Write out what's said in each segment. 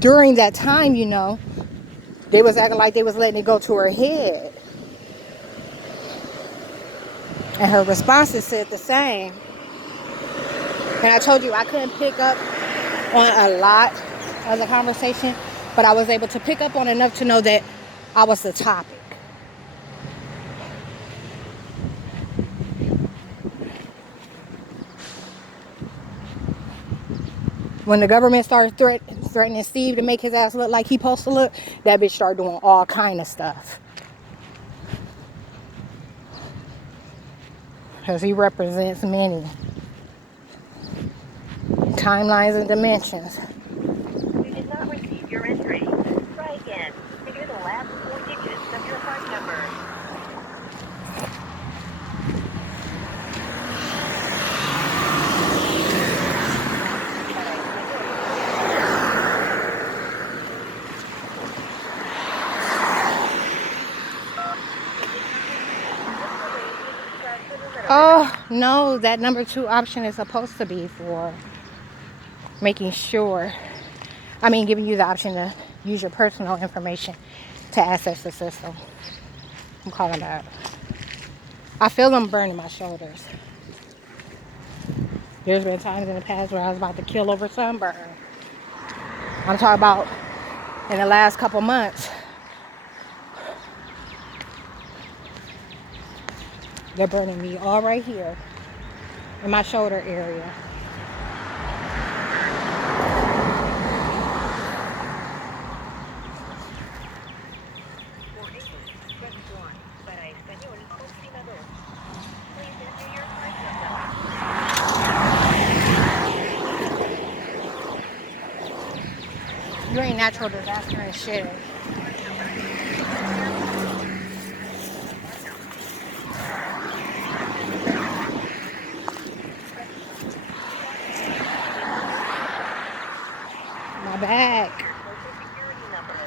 During that time, you know, they was acting like they was letting it go to her head. And her responses said the same. And I told you I couldn't pick up on a lot of the conversation, but I was able to pick up on enough to know that I was the topic. When the government started threatening Steve to make his ass look like he supposed to look, that bitch started doing all kind of stuff. Because he represents many timelines and dimensions. You did not receive your entry. Try again. Enter the last 4 digits of your card number. Oh, no, that number 2 option is supposed to be for making sure, giving you the option to use your personal information to access the system. I'm calling that. I feel them burning my shoulders. There's been times in the past where I was about to kill over sunburn. I'm talking about in the last couple months. They're burning me all right here in my shoulder area. For English, press 1. Para español, oprima 2. Please enter your card number. You ain't natural disaster and shit. My back. Social security number.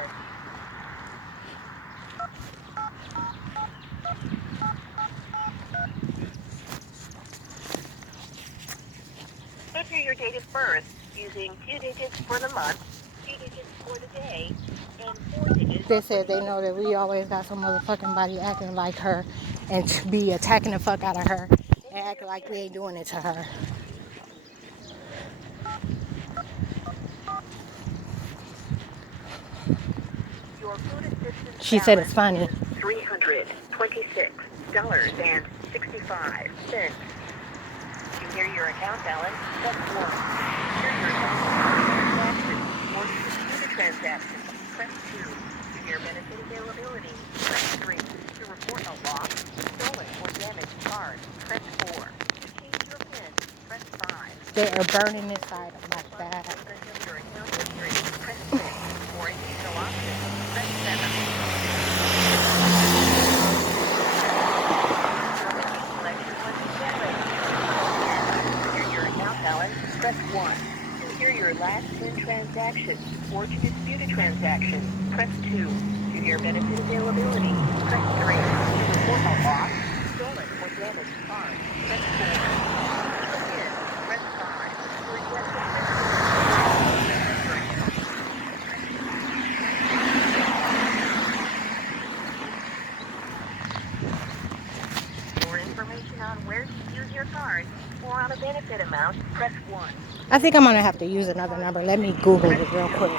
Enter your date of birth using 2 digits for the month, 2 digits for the day, and 4 digits. They said they know that we always got some motherfucking body acting like her and to be attacking the fuck out of her and acting like we ain't doing it to her. Your food assistance She said it's balance funny. is $326.65. To hear your account balance, press 1. To hear your transaction or to dispute a transaction, press 2. To hear benefit availability, press 3. To report a lost, stolen, or damaged card, press 4. To change your PIN, press 5. They are burning inside of my back. To send your account history, press 6. For additional options, press 7. Press 1. To hear your last PIN transaction or to dispute a transaction, press 2. To hear benefit availability, press 3. To report a lost, stolen, or damaged card, press 4. To change your PIN, press 5. To request assistance. For information on where to use your card or on a benefit amount, press 1. I think I'm gonna have to use another number. Let me Google it real quick.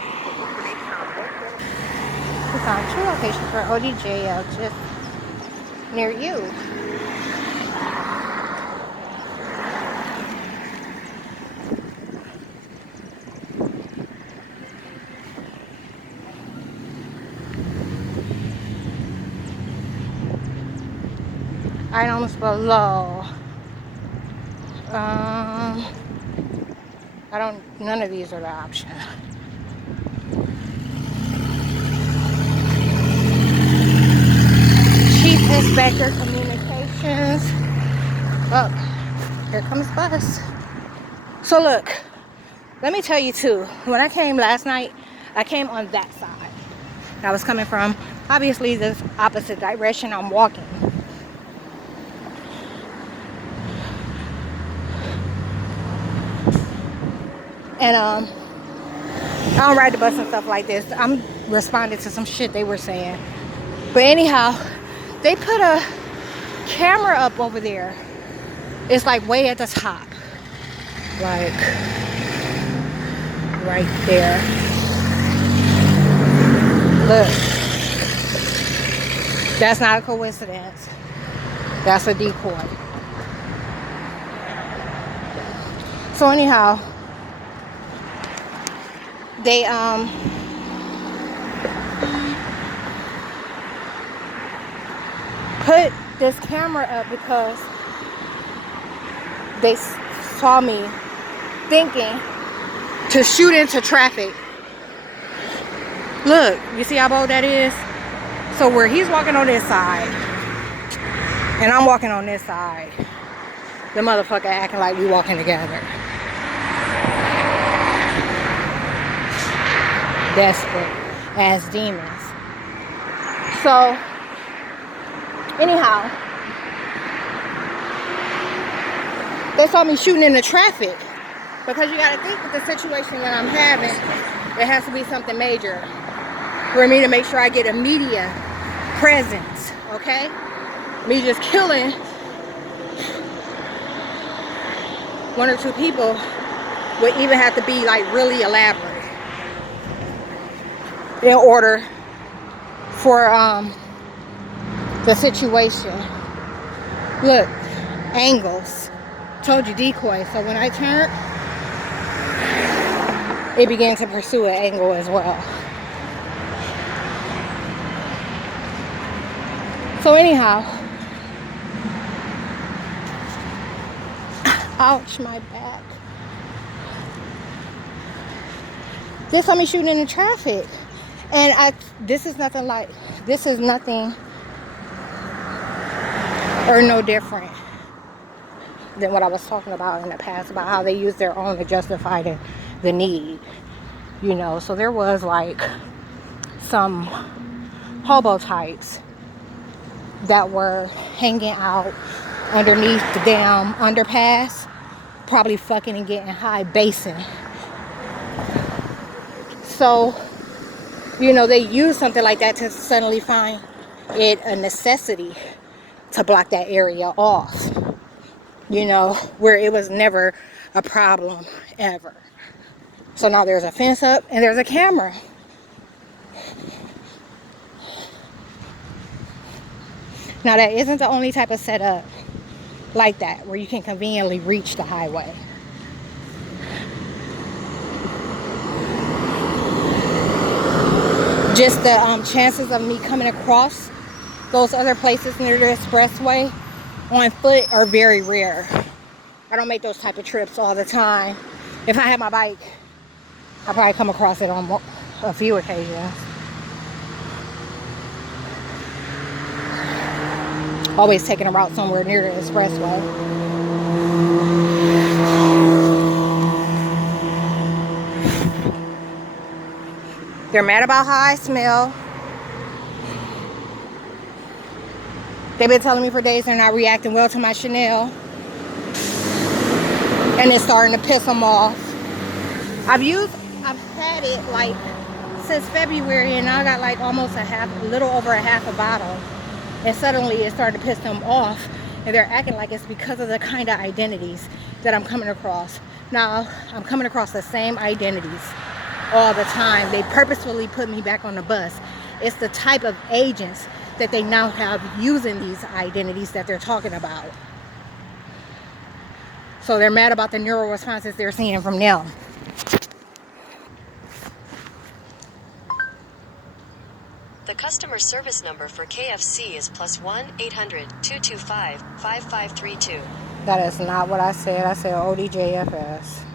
We found 2 locations for ODJL just near you. Items below. None of these are the option. Chief Inspector Communications. Oh, here comes bus. So look, let me tell you too, when I came last night, I came on that side. I was coming from, obviously, the opposite direction I'm walking. And I don't ride the bus and stuff like this. I'm responding to some shit they were saying. But anyhow, they put a camera up over there. It's like way at the top. Like right there. Look. That's not a coincidence. That's a decoy. So anyhow, they put this camera up because they saw me thinking to shoot into traffic. Look, you see how bold that is? So where he's walking on this side and I'm walking on this side, the motherfucker acting like we walking together. Desperate as demons. So anyhow, they saw me shooting into traffic because you got to think with the situation that I'm having, it has to be something major for me to make sure I get a media presence, okay? Me just killing one or two people would even have to be like really elaborate in order for the situation. Look, angles. Told you decoy. So when I turned, it began to pursue an angle as well. So anyhow, ouch, my back. They saw me shooting in the traffic. And this is nothing or no different than what I was talking about in the past about how they use their own to justify the need, you know. So there was like some hobo types that were hanging out underneath the damn underpass, probably fucking and getting high basing. So, you know, they use something like that to suddenly find it a necessity to block that area off, you know, where it was never a problem ever. So now there's a fence up and there's a camera. Now that isn't the only type of setup like that where you can conveniently reach the highway. Just the chances of me coming across those other places near the expressway on foot are very rare. I don't make those type of trips all the time. If I had my bike, I'll probably come across it on a few occasions. Always taking a route somewhere near the expressway. They're mad about how I smell. They've been telling me for days they're not reacting well to my Chanel. And it's starting to piss them off. I've had it like since February and I got like almost a little over a half a bottle. And suddenly it started to piss them off. And they're acting like it's because of the kind of identities that I'm coming across. Now, I'm coming across the same identities all the time. They purposefully put me back on the bus. It's the type of agents that they now have using these identities that they're talking about. So they're mad about the neural responses they're seeing from them. The customer service number for KFC is +1 800 225 5532. That is not what I said. I said ODJFS.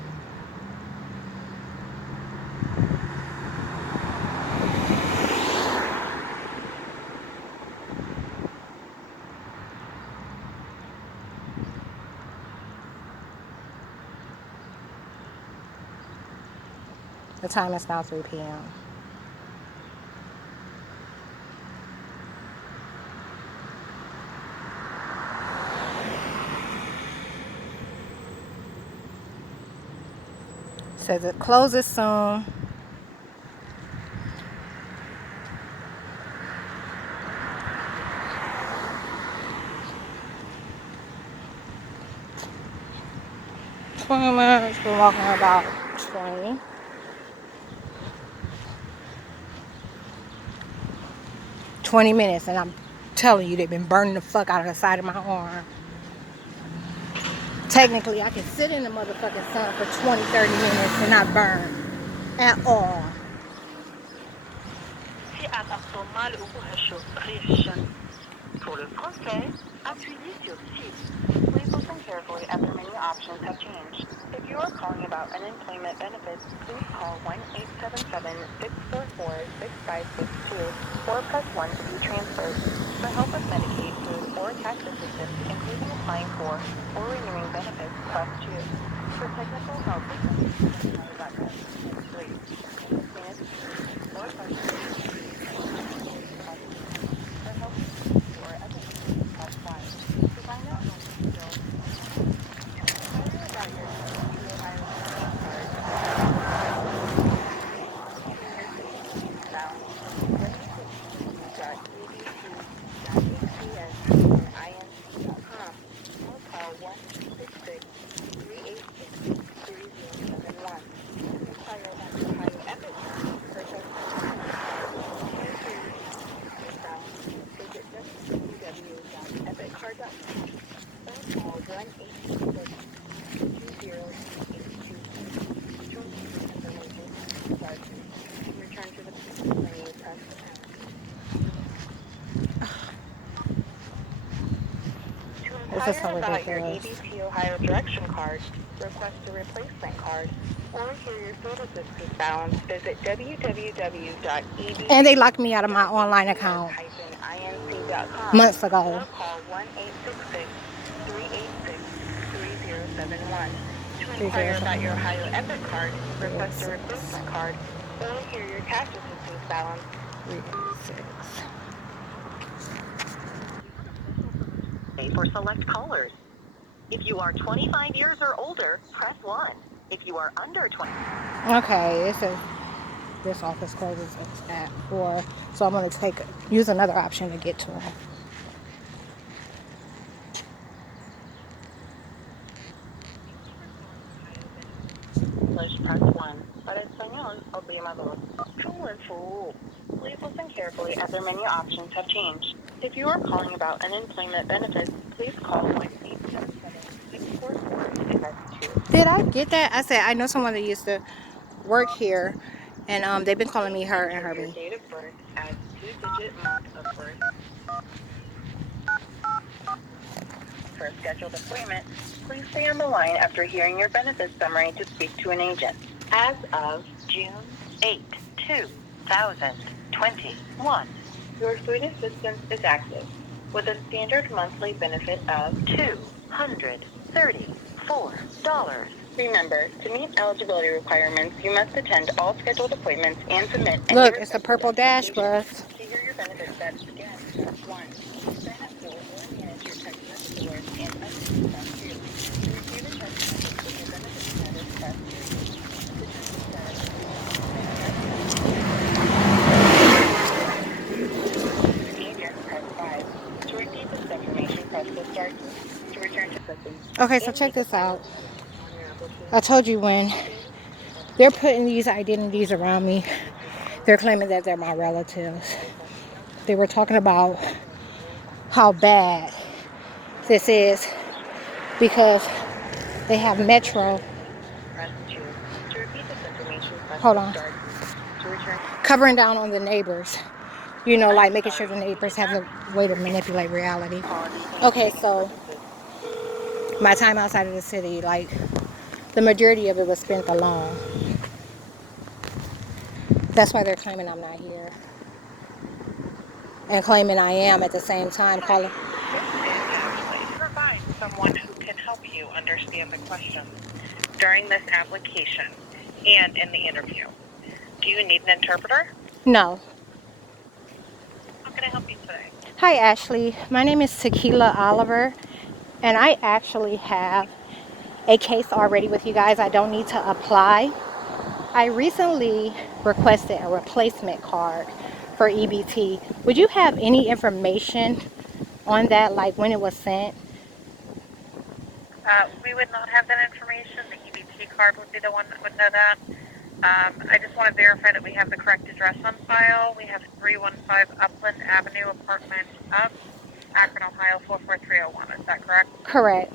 The time is now 3 p.m. Says it closes soon. 20 minutes. Been walking about 20. Minutes, and I'm telling you, they've been burning the fuck out of the side of my arm. Technically, I can sit in the motherfucking sun for 20, 30 minutes and not burn at all. Pour le français, appuyez sur 6. Please listen carefully as the menu options have changed. If you are calling about unemployment benefits, please call 1-877-644-6562 or press 1 to be transferred. For help with Medicaid, food, or tax assistance, including applying for or renewing benefits, press 2. For technical help with Medicaid, press 3. In Spanish or questions, press 4. For help or other issues, press 5. To find out more details, to inquire about your EBT Ohio Direction Card, Senior Citizens Balance, register at ebc.abcs.inc.com or call 1-866-386-3071. To inquire about your Ohio Epic Card, request balance, visit www.epiccard.com or call 1-866-2082. To repeat this information, start 2. To return to the menu, press the pound. To This is so inquire about your ridiculous. EBT Ohio Direction Card, request a replacement card, or hear your food assistance balance, visit www.ebc.inc.com And they locked me out of my online account months ago. or call 1-866-386-3071. To inquire about your Ohio Epic Card, request a replacement card, or hear your tax assistance balance. 386. For select callers. If you are 25 years or older, press 1. If you are under 20. Okay, it says this office closes at 4, so I'm going to use another option to get to them. English, press 1. Para español, oprima 2. Please listen carefully as their menu options have changed. If you are calling about unemployment benefits, please call 1-877-644-6562. Did I get that? I said I know someone that used to work here, and they've been calling me her and Enter your Herbie. date of birth as 2-digit month of birth. For a scheduled appointment, please stay on the line after hearing your benefits summary to speak to an agent. As of June 8, 2021, your food assistance is active with a standard monthly benefit of $234. Remember, to meet eligibility requirements, you must attend all scheduled appointments and submit any Look, it's the purple dash documentation. bus. To hear your benefit status again, press 1. To sign up for or manage your text message alerts and updates, press 2. To receive a text message with your benefit status, press 3. To check the status of your agent, press 5. To repeat this information, press the star key. To return to cooking. Okay, so check this out. I told you when they're putting these identities around me, they're claiming that they're my relatives. They were talking about how bad this is because they have Metro. Hold on. Covering down on the neighbors. You know, like making sure the neighbors have a way to manipulate reality. Okay, so my time outside of the city, like the majority of it was spent alone. That's why they're claiming I'm not here. And claiming I am at the same time. Calling. Provide someone who can help you understand the questions during this application and in the interview. Do you need an interpreter? No. How can I help you today? Hi, Ashley. My name is Tequila Oliver, and I actually have a case already with you guys. I don't need to apply. I recently requested a replacement card for EBT. Would you have any information on that, like when it was sent? We would not have that information. The card would be the one that would know that. I just want to verify that we have the correct address on file. We have 315 Upland Avenue, apartment up, Akron, Ohio 44301. Is that correct? Correct.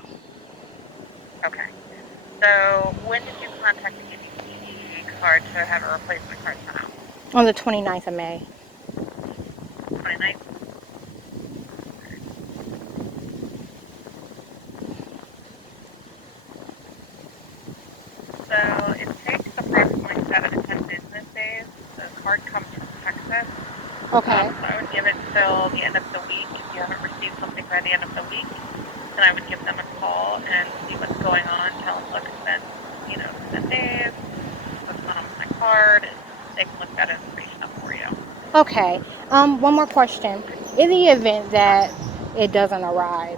Okay. So when did you contact the EBT card to have a replacement card sent out? On the 29th of May. 29th? So it takes approximately 7 to 10 business days. The card comes from Texas. Okay. So I would give it till the end of the week. If you haven't received something by the end of the week, then I would give them a call and see what's going on. Tell them, look, it's been, 10 days. What's going on with my card? And they can look that information up for you. Okay. One more question. In the event that it doesn't arrive,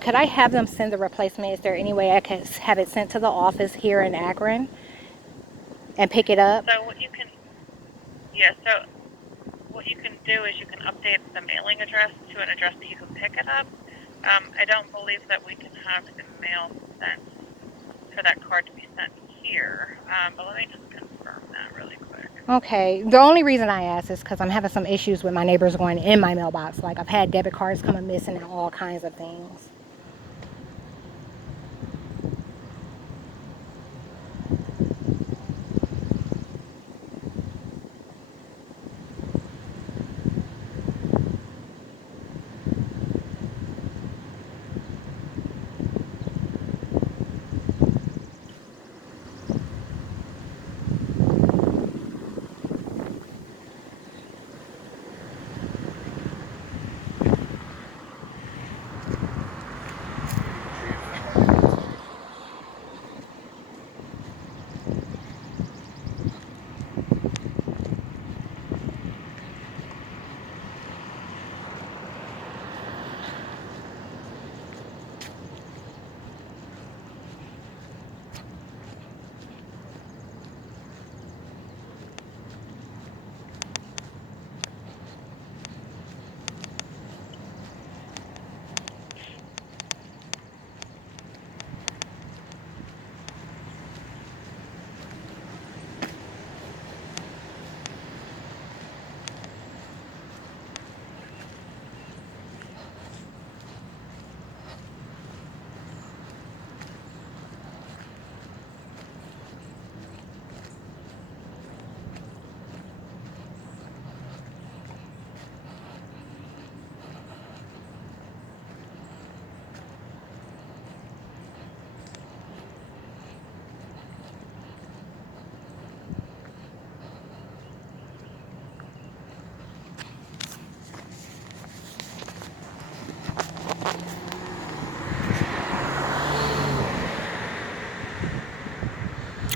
could I have them send the replacement? Is there any way I could have it sent to the office here in Akron and pick it up? So what you can do is you can update the mailing address to an address that you can pick it up. I don't believe that we can have the mail sent for that card to be sent here. But let me just confirm that really quick. Okay. The only reason I ask is because I'm having some issues with my neighbors going in my mailbox. Like I've had debit cards coming missing and all kinds of things.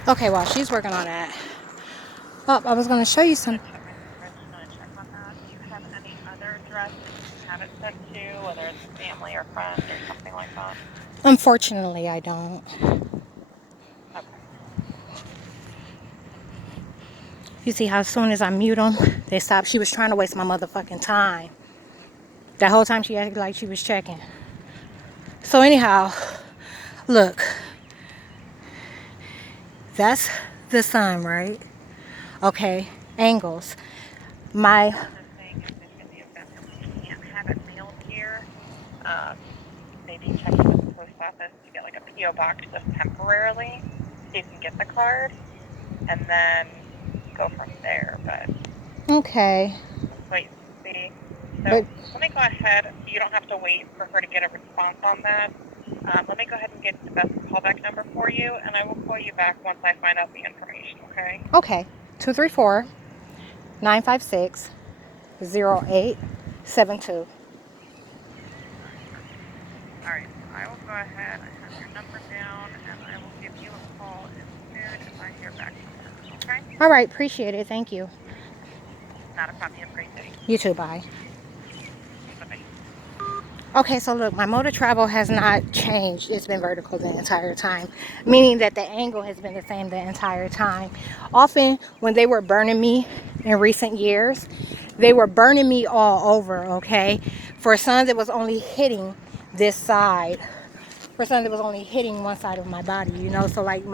Okay, while she's working on that. Oh, I was going to show you some. Just going to check on that. Do you have any other address that you can have it sent to, whether it's a family or friend or something like that? Unfortunately, I don't. Okay. You see how as soon as I mute them, they stop. She was trying to waste my motherfucking time. That whole time she acted like she was checking. So anyhow, look. That's the sun, right? Okay. Angles. My The other thing is if in the event that we can't have it mailed here, maybe checking with the post office to get like a P.O. box just temporarily so you can get the card and then go from there. But okay. let's wait and see. But So let me go ahead. You don't have to wait for her to get a response on that. Let me go ahead and get the best callback number for you, and I will call you back once I find out the information, okay? okay. 234-956-0872. All right, perfect. All right, so I will go ahead. I have your number down, and I will give you a call as soon as I hear back from them, okay? All right, appreciate it. Thank you. Not a problem. You have a great day. You too, bye. Bye-bye. Okay, so look, my mode of travel has not changed. It's been vertical the entire time, meaning that the angle has been the same the entire time. Often, when they were burning me in recent years, they were burning me all over, okay? For sun that was only hitting this side, for sun that was only hitting one side of my body, so like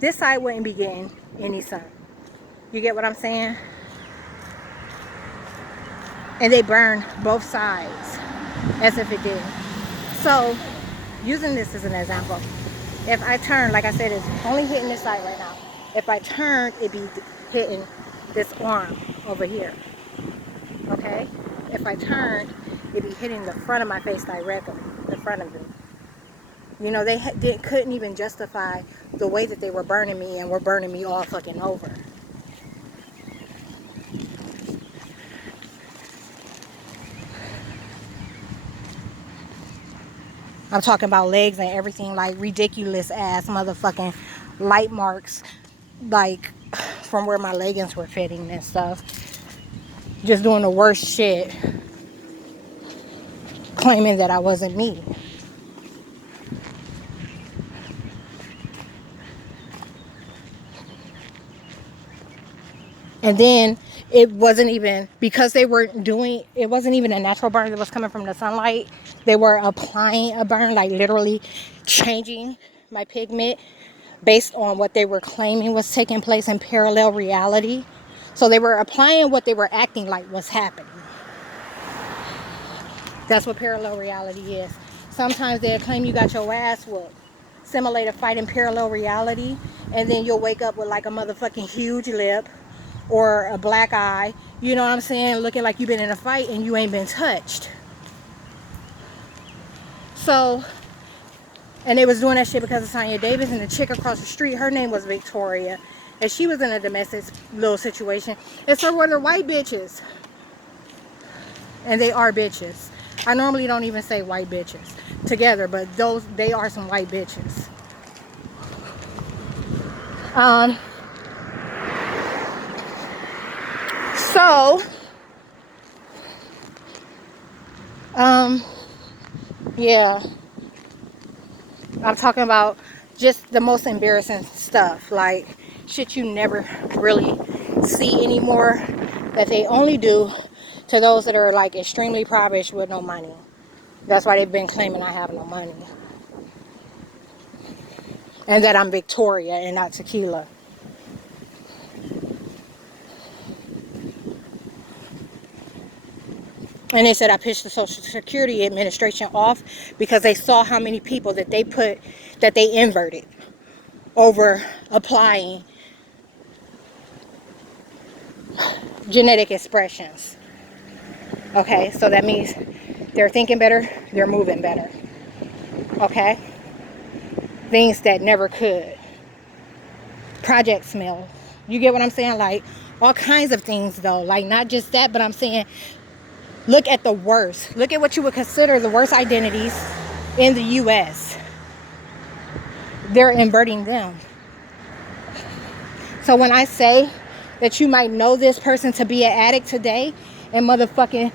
this side wouldn't be getting any sun. You get what I'm saying? And they burn both sides as if it did. So, using this as an example, if I turn, like I said, it's only hitting this side right now. If I turn, it'd be hitting this arm over here. Okay? If I turned, it'd be hitting the front of my face directly, the front of it. You know, they couldn't even justify the way that they were burning me and were burning me all fucking over. I'm talking about legs and everything, like ridiculous ass motherfucking light marks, like from where my leggings were fitting and stuff. Just doing the worst shit, claiming that I wasn't me. And then it wasn't even, because they were doing, it wasn't even a natural burn that was coming from the sunlight. They were applying a burn, like literally changing my pigment based on what they were claiming was taking place in parallel reality. So they were applying what they were acting like was happening. That's what parallel reality is. Sometimes they'll claim you got your ass whooped. Simulate a fight in parallel reality, and then you'll wake up with like a motherfucking huge lip or a black eye, you know what I'm saying, looking like you've been in a fight and you ain't been touched. So, and they was doing that shit because of Sonya Davis, and the chick across the street, her name was Victoria, and she was in a domestic little situation, and so were the white bitches, and they are bitches. I normally don't even say white bitches together, but they are some white bitches. So, yeah, I'm talking about just the most embarrassing stuff, like shit you never really see anymore, that they only do to those that are like extremely impoverished with no money. That's why they've been claiming I have no money, and that I'm Victoria and not Tequila. And they said I pissed the Social Security Administration off because they saw how many people that they inverted over applying genetic expressions. Okay, so that means they're thinking better, they're moving better. Okay? Things that never could. Project smell. You get what I'm saying? Like, all kinds of things though. Like, not just that, but I'm saying, look at the worst. Look at what you would consider the worst identities in the U.S. They're inverting them. So when I say that you might know this person to be an addict today, and motherfucking,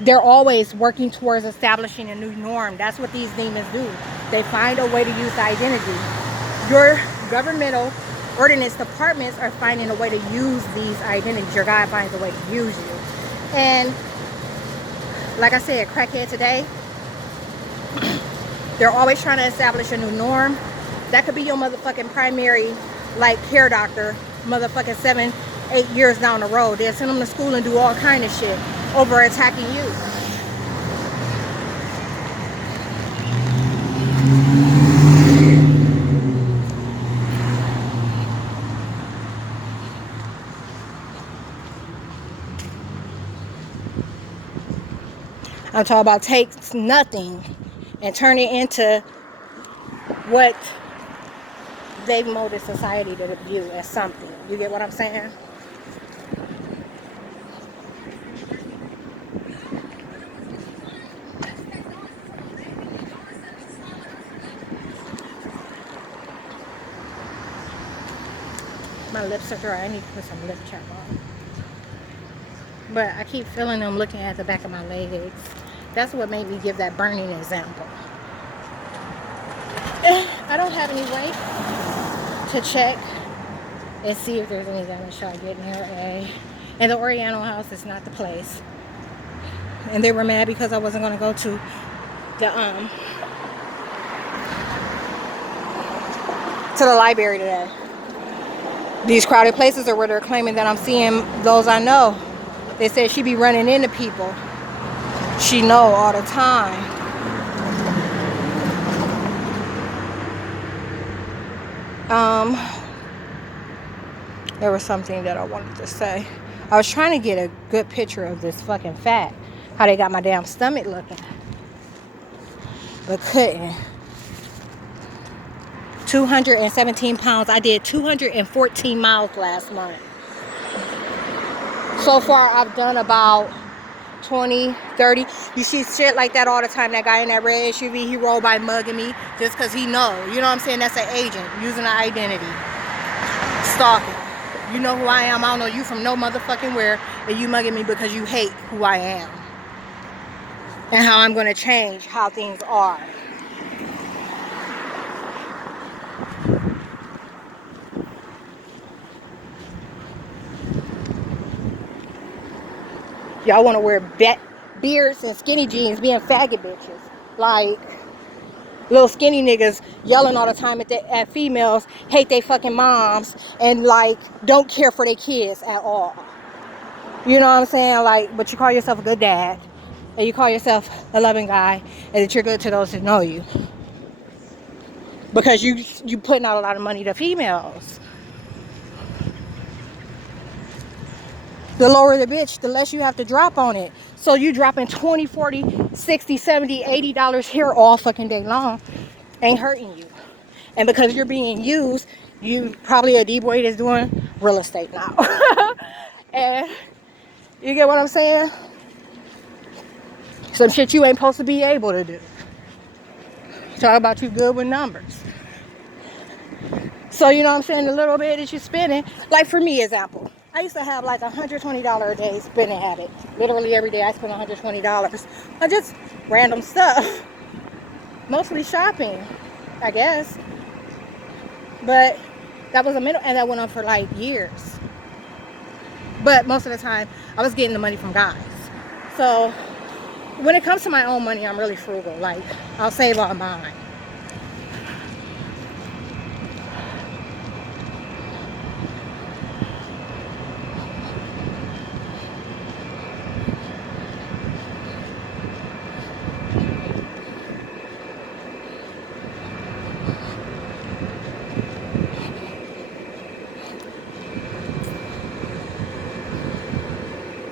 they're always working towards establishing a new norm. That's what these demons do. They find a way to use the identity. Your governmental ordinance departments are finding a way to use these identities. Your God finds a way to use you. And like I said, crackhead today, they're always trying to establish a new norm. That could be your motherfucking primary, like, care doctor, motherfucking 7-8 years down the road. They'll send them to school and do all kind of shit over attacking you. I'm talking about take nothing and turn it into what they've molded society to view as something. You get what I'm saying? My lips are dry. I need to put some lip check on. But I keep feeling them looking at the back of my legs. That's what made me give that burning example. I don't have any way to check and see if there's any damage shot getting here. And the Oriental House is not the place. And they were mad because I wasn't going to go to the library today. These crowded places are where they're claiming that I'm seeing those I know. They said she be running into people she know all the time. There was something that I wanted to say. I was trying to get a good picture of this fucking fat. How they got my damn stomach looking. But couldn't. 217 pounds. I did 214 miles last month. So far, I've done about 20, 30. You see shit like that all the time. That guy in that red SUV, he rolled by mugging me just because he know. You know what I'm saying? That's an agent using an identity. Stalking. You know who I am. I don't know you from no motherfucking where. And you mugging me because you hate who I am. And how I'm going to change how things are. Y'all want to wear beards and skinny jeans being faggot bitches. Like, little skinny niggas yelling all the time at females, hate they fucking moms, and like, don't care for their kids at all. You know what I'm saying? Like, but you call yourself a good dad, and you call yourself a loving guy, and that you're good to those that know you. Because you putting out a lot of money to females. The lower the bitch, the less you have to drop on it. So you dropping 20, 40, 60, 70, $80 here all fucking day long. Ain't hurting you. And because you're being used, you probably a D-boy that's doing real estate now. And you get what I'm saying? Some shit you ain't supposed to be able to do. Talk about you good with numbers. So you know what I'm saying? The little bit that you're spending, like for me, example, I used to have like $120 a day spending habit. Literally every day I spend $120 on just random stuff. Mostly shopping, I guess. But that was a minute, and that went on for like years. But most of the time, I was getting the money from guys. So when it comes to my own money, I'm really frugal. Like, I'll save all mine.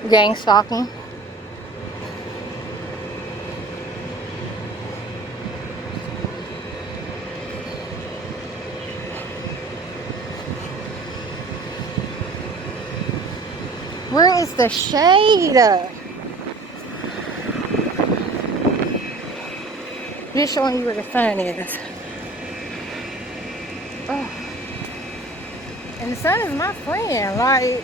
Gang stalking. Where is the shade? Just showing you where the sun is. Oh. And the sun is my friend. Like,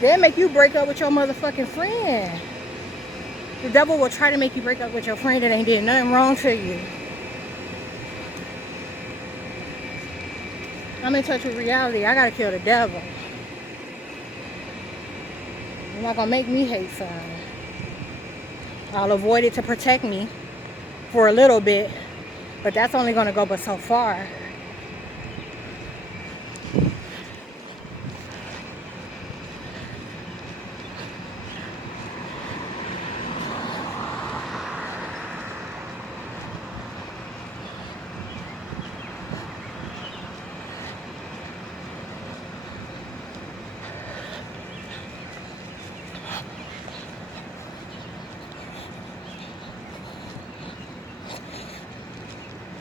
they'll make you break up with your motherfucking friend. The devil will try to make you break up with your friend that ain't did nothing wrong to you. I'm in touch with reality. I gotta kill the devil. You're not gonna make me hate something. I'll avoid it to protect me for a little bit, but that's only gonna go but so far.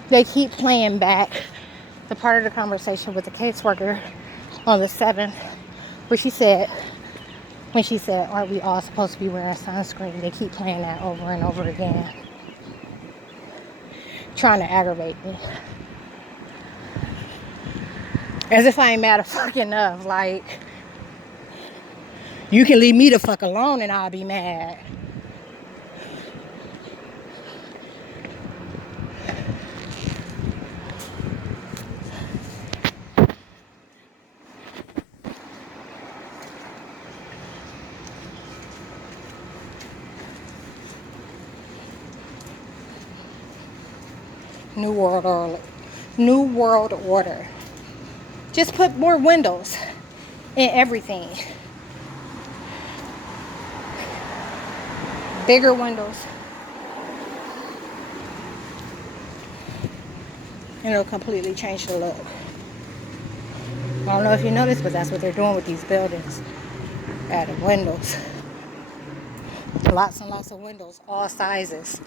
They keep playing back the part of the conversation with the caseworker on the 7th where she said, when she said, aren't we all supposed to be wearing sunscreen? They keep playing that over and over again, trying to aggravate me. As if I ain't mad a fuck enough. Like, you can leave me the fuck alone and I'll be mad. New World Order. New World Order. Just put more windows in everything. Bigger windows. And it'll completely change the look. I don't know if you noticed, but that's what they're doing with these buildings. Adding windows. Lots and lots of windows, all sizes.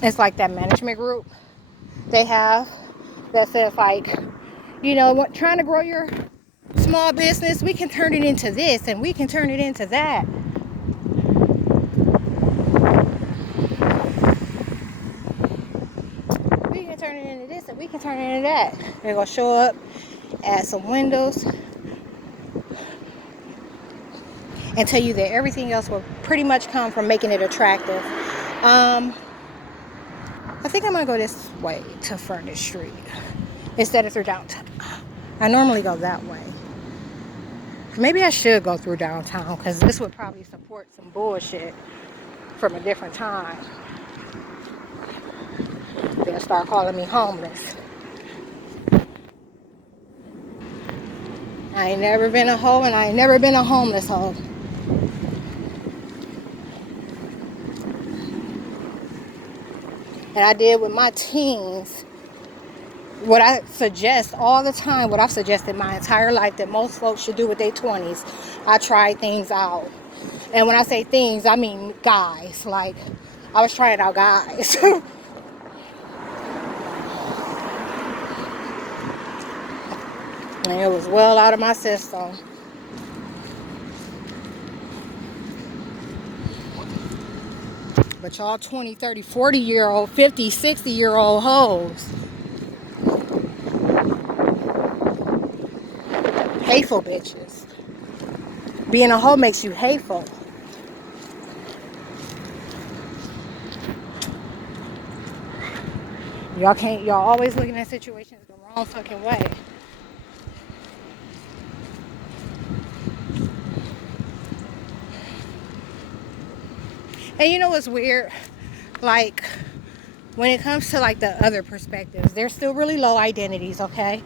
It's like that management group they have that says like, you know, what, trying to grow your small business, we can turn it into this and we can turn it into that. We can turn it into this and we can turn it into that. They're going to show up, add some windows, and tell you that everything else will pretty much come from making it attractive. I think I'm going to go this way to Furnace Street instead of through downtown. I normally go that way. Maybe I should go through downtown because this would probably support some bullshit from a different time. They'll start calling me homeless. I ain't never been a hoe and I ain't never been a homeless hoe. And I did with my teens what I suggest all the time, what I've suggested my entire life that most folks should do with their 20s. I tried things out. And when I say things, I mean guys. Like, I was trying out guys. And it was well out of my system. But y'all 20, 30, 40-year-old, 50, 60-year-old hoes. Hateful bitches. Being a hoe makes you hateful. Y'all always looking at situations the wrong fucking way. And you know what's weird? Like, when it comes to like the other perspectives, they're still really low identities, okay?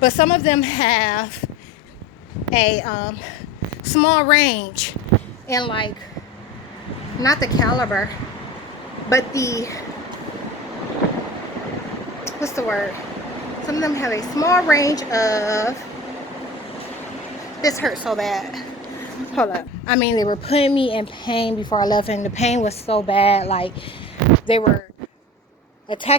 But some of them have a small range in, like, not the caliber, but the, what's the word? Some of them have a small range of, this hurts so bad. Hold up. I mean, they were putting me in pain before I left, and the pain was so bad. Like, they were attacking